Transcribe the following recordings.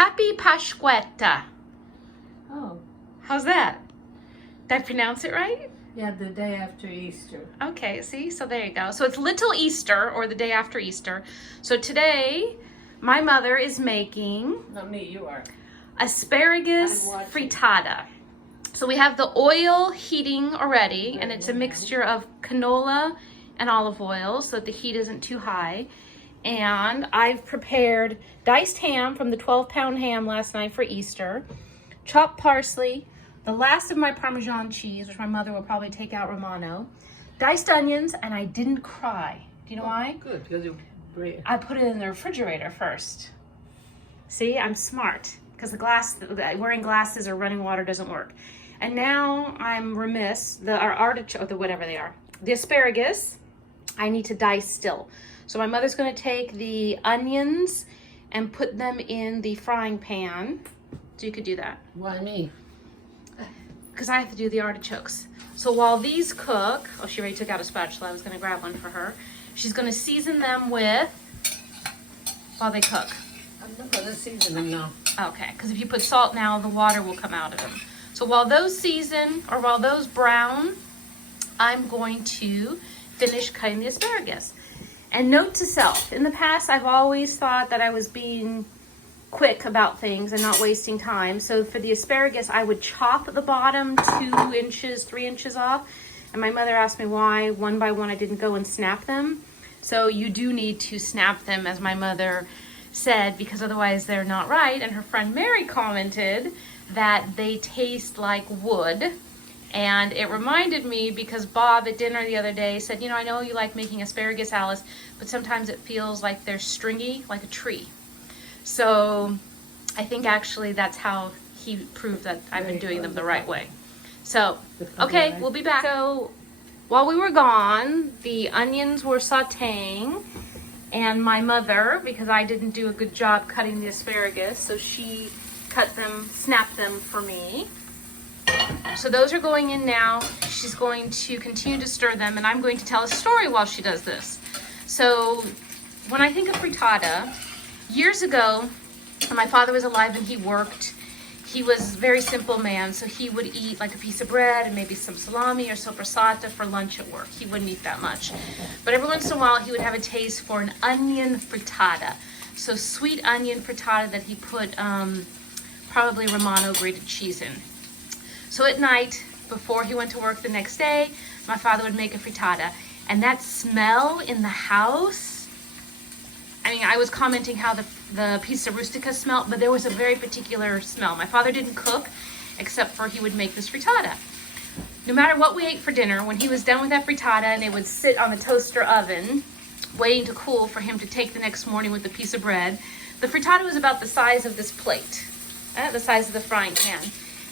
Happy Pasquetta. Oh, How's that? Did I pronounce it right? yeah, the day after Easter. Okay, see? So there you go. So it's Little Easter, or the day after Easter. So today, my mother is making Not me, you are. asparagus I'm watching. frittata. So we have the oil heating already, and it's a mixture of canola and olive oil so that the heat isn't too high. And I've prepared diced ham from the 12-pound ham last night for Easter, chopped parsley, the last of my Parmesan cheese, which my mother will probably take out Romano, diced onions, and I didn't cry. Do you know why? Good, because you bread. I put it in the refrigerator first. See, I'm smart, because wearing glasses or running water doesn't work. And now I'm remiss, our artichoke, whatever they are, the asparagus, I need to dice still. So my mother's gonna take the onions and put them in the frying pan. So you could do that. Why me? Because I have to do the artichokes. So while these cook, oh, she already took out a spatula. I was gonna grab one for her. She's gonna season them with, while they cook. I'm not going to season them now. Okay, because if you put salt now, the water will come out of them. So while those season, or while those brown, I'm going to finish cutting the asparagus. And note to self, in the past I've always thought that I was being quick about things and not wasting time. So for the asparagus, I would chop the bottom 2 inches, 3 inches off. And my mother asked me why one by one I didn't go and snap them. So you do need to snap them, as my mother said, because otherwise they're not right. And her friend Mary commented that they taste like wood. And it reminded me, because Bob at dinner the other day said, you know, I know you like making asparagus, Alice, but sometimes it feels like they're stringy, like a tree. So I think actually that's how he proved that I've been doing them the right way. So, okay, we'll be back. So while we were gone, the onions were sauteing, and my mother, because I didn't do a good job cutting the asparagus, so she cut them, snapped them for me. So those are going in now. She's going to continue to stir them, and I'm going to tell a story while she does this. So when I think of frittata, years ago, when my father was alive and he worked, he was a very simple man, so he would eat like a piece of bread and maybe some salami or soppressata for lunch at work. He wouldn't eat that much. But every once in a while, he would have a taste for an onion frittata. So sweet onion frittata that he put probably Romano grated cheese in. So at night, before he went to work the next day, my father would make a frittata. And that smell in the house, I mean, I was commenting how the pizza rustica smelled, but there was a very particular smell. My father didn't cook, except for he would make this frittata. No matter what we ate for dinner, when he was done with that frittata and it would sit on the toaster oven, waiting to cool for him to take the next morning with the piece of bread, the frittata was about the size of this plate, the size of the frying pan.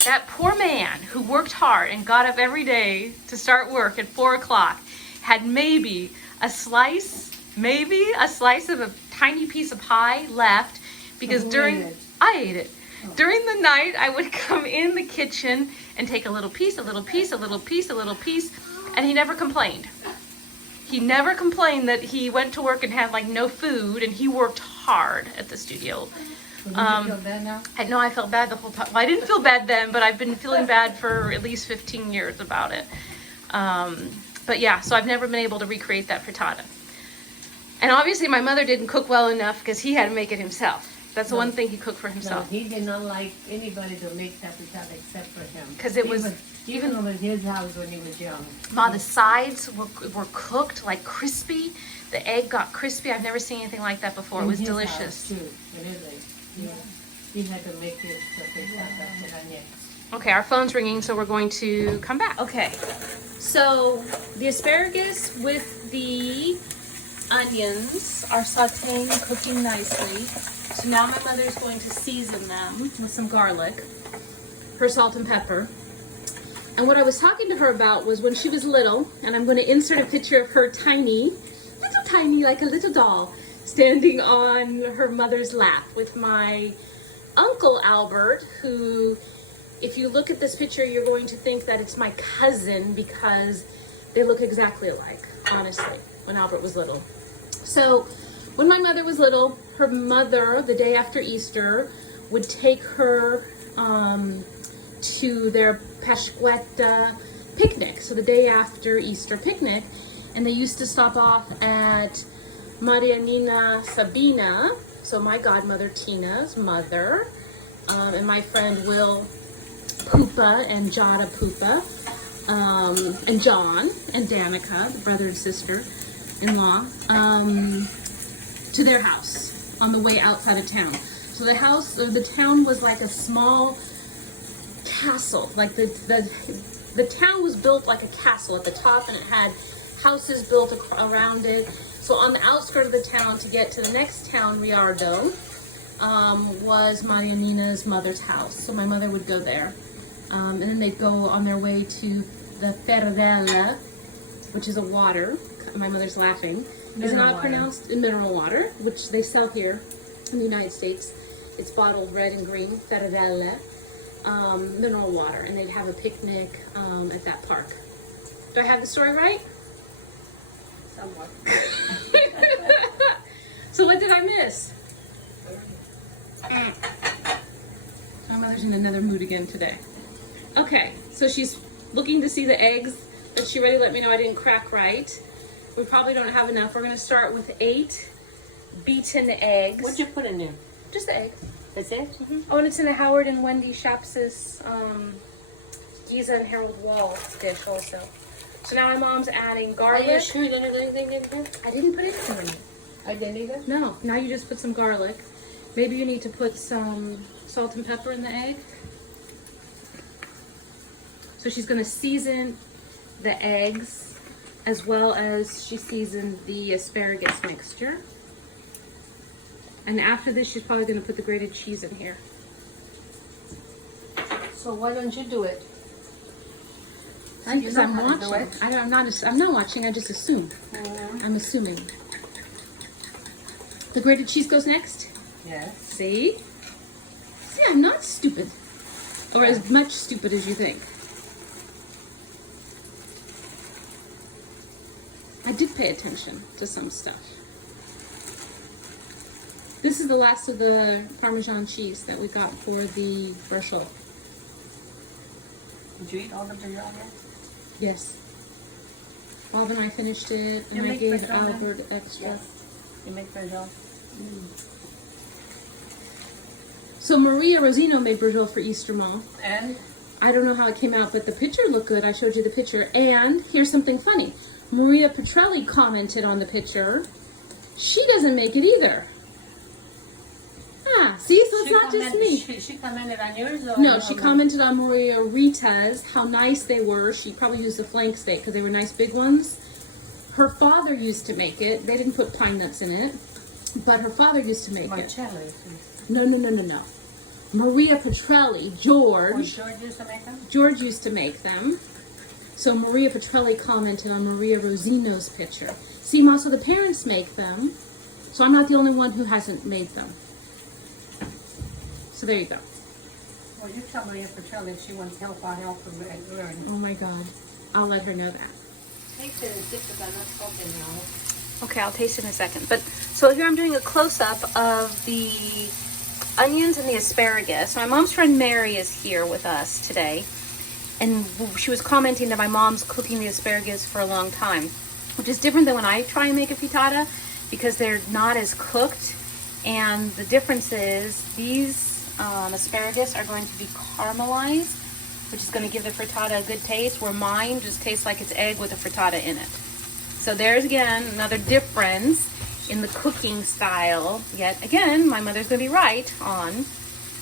That poor man who worked hard and got up every day to start work at 4 o'clock had maybe a slice of a tiny piece of pie left, because I ate it. Oh. During the night, I would come in the kitchen and take a little piece, a little piece, a little piece, a little piece, and he never complained. He never complained that he went to work and had like no food, and he worked hard at the studio. You feel bad now? No, I felt bad the whole time. Well, I didn't feel bad then, but I've been feeling bad for at least 15 years about it. But yeah, so I've never been able to recreate that frittata. And obviously my mother didn't cook well enough, because he had to make it himself. That's the one thing he cooked for himself. No, he did not like anybody to make that frittata except for him. Because it was... Even over his house when he was young. Ma, the sides were cooked, like crispy. The egg got crispy. I've never seen anything like that before. It was delicious. Too. Yeah. He had to make his frittata with onions. Okay, our phone's ringing, so we're going to come back. Okay, so the asparagus with the onions are sauteing, cooking nicely. So now my mother's going to season them with some garlic, her salt and pepper. And what I was talking to her about was when she was little, and I'm going to insert a picture of her tiny, like a little doll, standing on her mother's lap with my Uncle Albert, who, if you look at this picture, you're going to think that it's my cousin, because they look exactly alike, honestly, when Albert was little. So when my mother was little, her mother, the day after Easter, would take her to their Pasquetta picnic, so the day after Easter picnic, and they used to stop off at Marianina Sabina, so my godmother Tina's mother, and my friend Will Pupa and Jada Pupa, and John and Danica, the brother and sister-in-law, to their house on the way outside of town. So the house, or the town, was like a small castle. Like the town was built like a castle at the top, and it had houses built around it. So on the outskirts of the town, to get to the next town, Riardo, was Marianina's mother's house. So my mother would go there. And then they'd go on their way to the Ferrella, which is a water. My mother's laughing. Is it not pronounced mineral water, which they sell here in the United States. It's bottled red and green, Ferrella, mineral water. And they'd have a picnic at that park. Do I have the story right? Somewhat. So what did I miss? My mother's in another mood again today. Okay, so she's looking to see the eggs that she already let me know I didn't crack right. We probably don't have enough. We're going to start with 8 beaten eggs. What'd you put in there? Just the egg. That's it? Mm-hmm. Oh, and it's in the Howard and Wendy Shaps's Giza and Harold Wall dish also. So now my mom's adding garlic. Are you sure you didn't have anything in here? I didn't put anything in it. I didn't either? No, now you just put some garlic. Maybe you need to put some salt and pepper in the egg. So she's going to season the eggs as well as she seasoned the asparagus mixture. And after this, she's probably going to put the grated cheese in here. So why don't you do it? Because I'm watching. I'm not watching. I just assume. I'm assuming. The grated cheese goes next. Yes. See, I'm not stupid, or as much stupid as you think. I did pay attention to some stuff. This is the last of the Parmesan cheese that we got for the brioche. Did you eat all the brioche? Yes. Bob and I finished it, and I gave Albert extra. Yes. You make brioche? So Maria Rosino made brioche for Easter, Mom. And? I don't know how it came out, but the picture looked good. I showed you the picture. And here's something funny. Maria Petrelli commented on the picture. She doesn't make it either. Ah, see, so it's not just me. She commented on yours? Or no, she commented on Maria Rita's, how nice they were. She probably used the flank steak because they were nice big ones. Her father used to make it. They didn't put pine nuts in it, but her father used to make it. No. Maria Petrelli, George. George used to make them? George used to make them. So Maria Petrelli commented on Maria Rosino's picture. See, Ma, so the parents make them. So I'm not the only one who hasn't made them. So there you go. Well, you tell Maria Petrelli if she wants help, I'll help her learn. Oh my God. I'll let her know that. Taste it and stick with that. That's spoken now. Okay, I'll taste it in a second. But so here I'm doing a close-up of the onions and the asparagus. My mom's friend Mary is here with us today. And she was commenting that my mom's cooking the asparagus for a long time, which is different than when I try and make a frittata because they're not as cooked. And the difference is these asparagus are going to be caramelized, which is going to give the frittata a good taste, where mine just tastes like it's egg with a frittata in it. So there's again another difference in the cooking style. Yet again, my mother's going to be right on.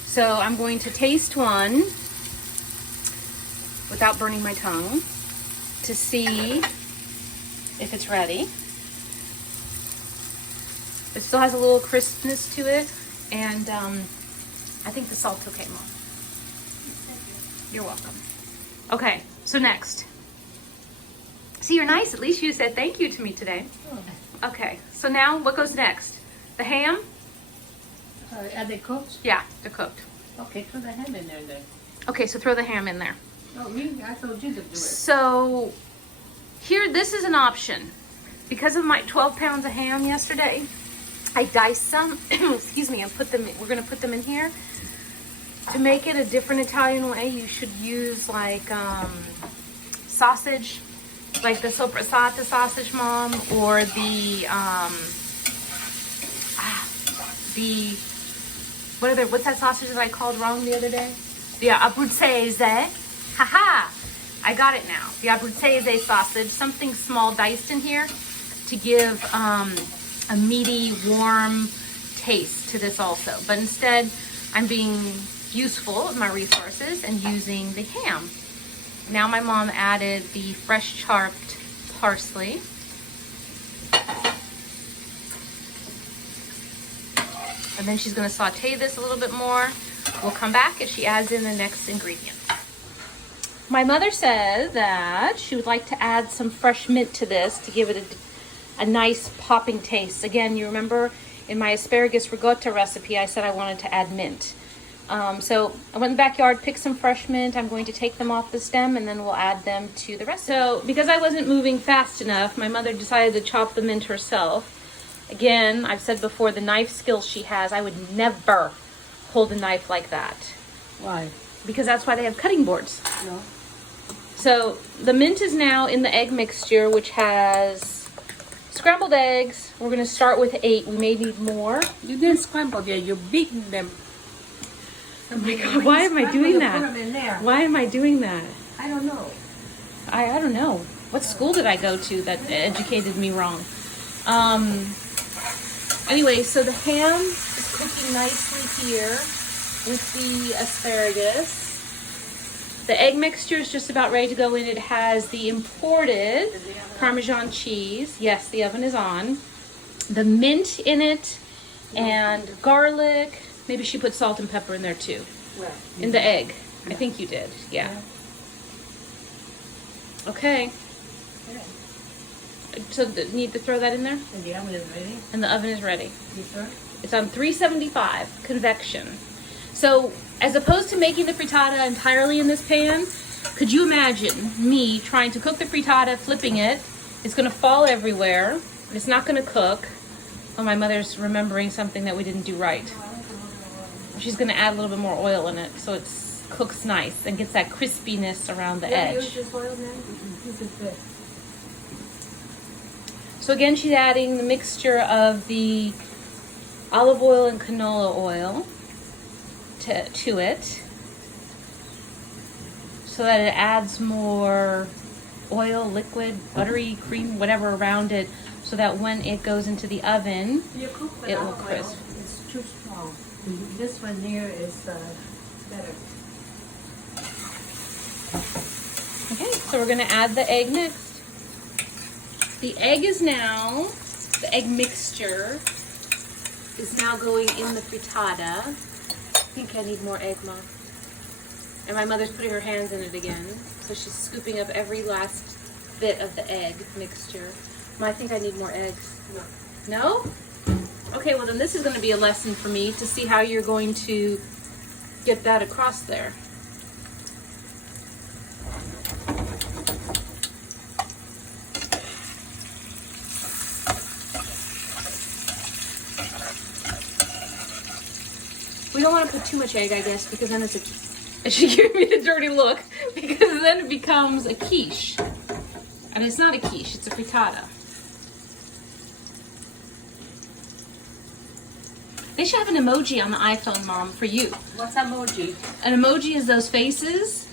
So I'm going to taste one without burning my tongue to see if it's ready. It still has a little crispness to it, and I think the salt's okay, Mom. You're welcome. Okay, so next. See, you're nice. At least you said thank you to me today. Okay, so now what goes next? The ham? Are they cooked? Yeah, they're cooked. Okay, throw the ham in there then. Okay, so throw the ham in there. Oh, really? I told you to do it. So here, this is an option. Because of my 12 pounds of ham yesterday, I diced some, excuse me, and put them, we're going to put them in here. To make it a different Italian way, you should use like sausage, like the frittata sausage, Mom, or the what's that sausage that I called wrong the other day? The abruzzese. Haha! I got it now. The abruzzese sausage, something small diced in here to give a meaty, warm taste to this also. But instead, I'm being useful with my resources and using the ham. Now my mom added the fresh chopped parsley. And then she's going to saute this a little bit more. We'll come back if she adds in the next ingredient. My mother said that she would like to add some fresh mint to this to give it a nice popping taste. Again, you remember in my asparagus ricotta recipe, I said I wanted to add mint. So I went in the backyard, picked some fresh mint. I'm going to take them off the stem and then we'll add them to the recipe. So because I wasn't moving fast enough, my mother decided to chop the mint herself. Again, I've said before, the knife skills she has, I would never hold a knife like that. Why? Because that's why they have cutting boards. No. So the mint is now in the egg mixture, which has scrambled eggs. We're going to start with 8. We may need more. You didn't scramble yet. You beaten them. Oh my God, why am I doing that? Why am I doing that? I don't know. I don't know. What school did I go to that educated me wrong? Anyway, so the ham is cooking nicely here with the asparagus. The egg mixture is just about ready to go in. It has the imported Parmesan cheese. Yes, the oven is on. The mint in it and garlic. Maybe she put salt and pepper in there too. Where? In the egg. I think you did. Yeah. Okay. So need to throw that in there? And the oven is ready. And the oven is ready. You sure? It's on 375 convection. So as opposed to making the frittata entirely in this pan, could you imagine me trying to cook the frittata, flipping it? It's going to fall everywhere. It's not going to cook. Oh, my mother's remembering something that we didn't do right. She's going to add a little bit more oil in it so it cooks nice and gets that crispiness around the edge. Use this oil now? This is good. So again, she's adding the mixture of the olive oil and canola oil to it so that it adds more oil, liquid, buttery, cream, whatever around it, so that when it goes into the oven, it will crisp. It's too strong. This one here is better. Okay, so we're going to add the egg next. The egg is now, the egg mixture is now going in the frittata. I think I need more egg, Mom. And my mother's putting her hands in it again. So she's scooping up every last bit of the egg mixture. Mom, I think I need more eggs. No. No? Okay, well then this is going to be a lesson for me to see how you're going to get that across there. We don't want to put too much egg, I guess, because then she gave me the dirty look, because then it becomes a quiche. And it's not a quiche, it's a frittata. They should have an emoji on the iPhone, Mom, for you. What's emoji? An emoji is those faces,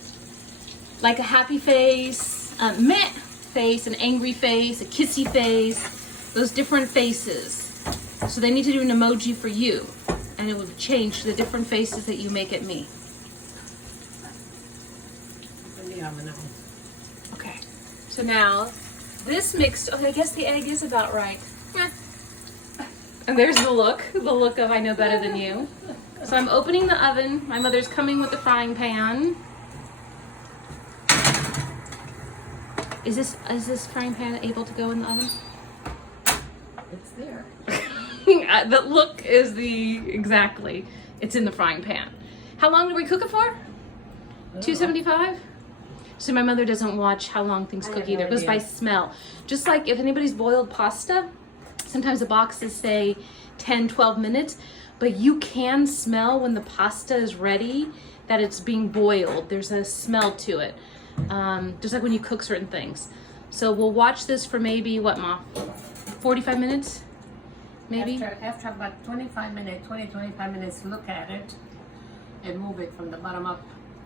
like a happy face, a meh face, an angry face, a kissy face, those different faces. So they need to do an emoji for you. And it will change the different faces that you make at me. Okay. So now, this mixed, okay, I guess the egg is about right. And there's the look of I know better than you. So I'm opening the oven. My mother's coming with the frying pan. Is this frying pan able to go in the oven? It's there. The look is exactly. It's in the frying pan. How long do we cook it for? 275? So my mother doesn't watch how long things cook either. It goes by smell. Just like if anybody's boiled pasta, sometimes the boxes say 10, 12 minutes. but you can smell when the pasta is ready that it's being boiled. There's a smell to it. Just like when you cook certain things. So we'll watch this for maybe, what, Ma? 45 minutes? Maybe? After about 25 minutes, 25 minutes, look at it and move it from the bottom up,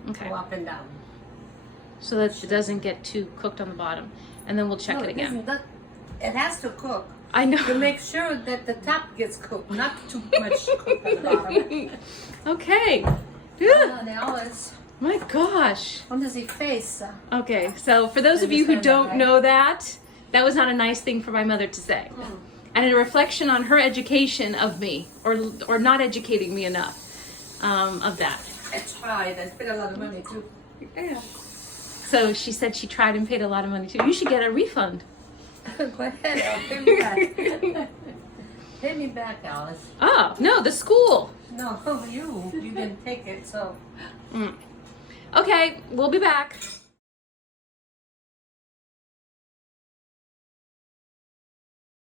Okay. go up and down. So that it doesn't get too cooked on the bottom. And then we'll check it again. It has to cook. I know. To make sure that the top gets cooked, not too much cooked at the bottom. Okay. Good. Now it's My gosh. on the face. Okay, so for those of you who don't know that, that was not a nice thing for my mother to say. And a reflection on her education of me, or not educating me enough of that. I tried. I spent a lot of money too. Yeah. So she said she tried and paid a lot of money too. You should get a refund. Go ahead, I'll pay me back. Pay me back, Alice. Oh, no, the school. No, you didn't take it, so. Okay, we'll be back.